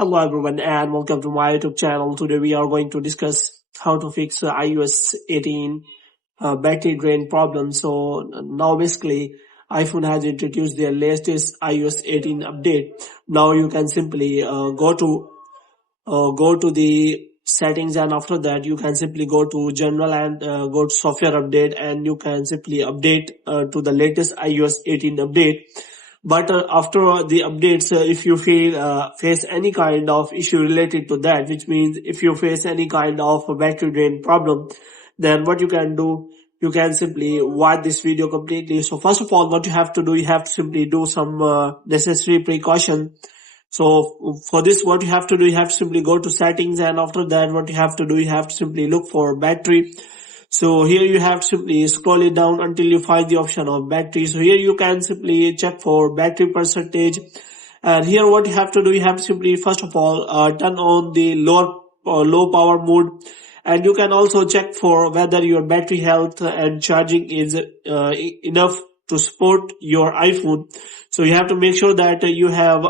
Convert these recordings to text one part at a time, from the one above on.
Hello everyone and welcome to my YouTube channel. Today we are going to discuss how to fix iOS 18 battery drain problem. So now basically iPhone has introduced their latest iOS 18 update. Now you can simply go to the settings, and after that you can simply go to general and go to software update, and you can simply update to the latest iOS 18 update. But after the updates, if you face any kind of issue related to that, which means if you face any kind of a battery drain problem, then what you can do, you can simply watch this video completely. So first of all, what you have to do, you have to simply do some necessary precaution. So for this, what you have to do, you have to simply go to settings, and after that what you have to do, you have to simply look for battery. So here you have to simply scroll it down until you find the option of battery. So here you can simply check for battery percentage. And here what you have to do, you have to simply first of all turn on the low power mode. And you can also check for whether your battery health and charging is enough to support your iPhone. So you have to make sure that you have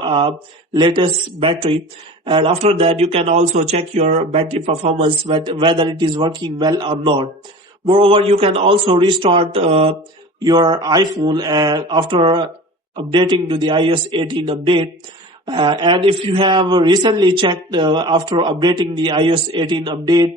latest battery. And after that you can also check your battery performance, whether it is working well or not. Moreover, you can also restart your iPhone after updating to the iOS 18 update. And if you have recently checked after updating the iOS 18 update,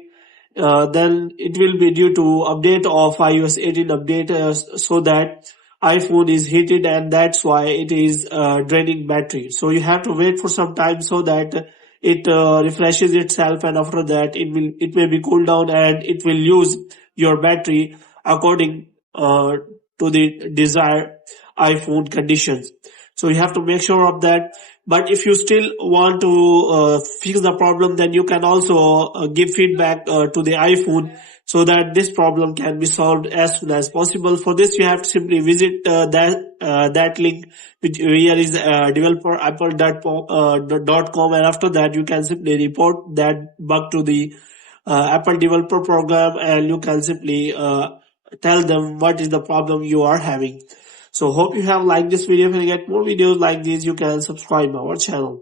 then it will be due to update of iOS 18 update, so that iPhone is heated, and that's why it is draining battery. So you have to wait for some time so that it refreshes itself, and after that it may be cooled down and it will use your battery according to the desired iPhone conditions. So you have to make sure of that. But if you still want to fix the problem, then you can also give feedback to the iPhone, so that this problem can be solved as soon as possible. For this, you have to simply visit that link, which here is developer.apple.com, and after that you can simply report that bug to the Apple developer program, and you can simply tell them what is the problem you are having. So hope you have liked this video. If you get more videos like this, you can subscribe our channel.